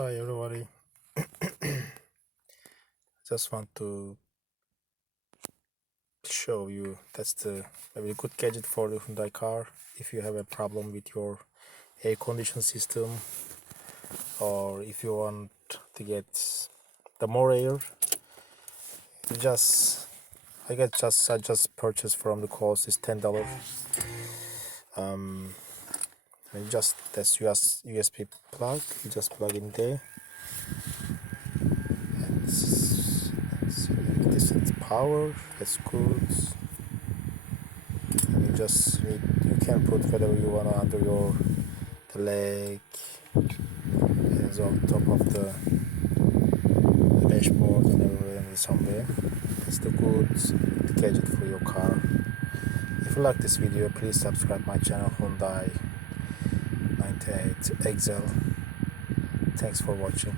Hi everybody. Just want to show you that's the maybe a good gadget for the Hyundai car if you have a problem with your air condition system, or if you want to get the more air. You just I just purchased from the cost is $10. And just that's USB plug. You just plug in there. And this is power. It's good. You just need, you can put whatever you want under your the leg, is on top of the dashboard and everywhere somewhere. That's the good gadget for your car. If you like this video, please subscribe my channel Hyundai 98 XL. Thanks for watching.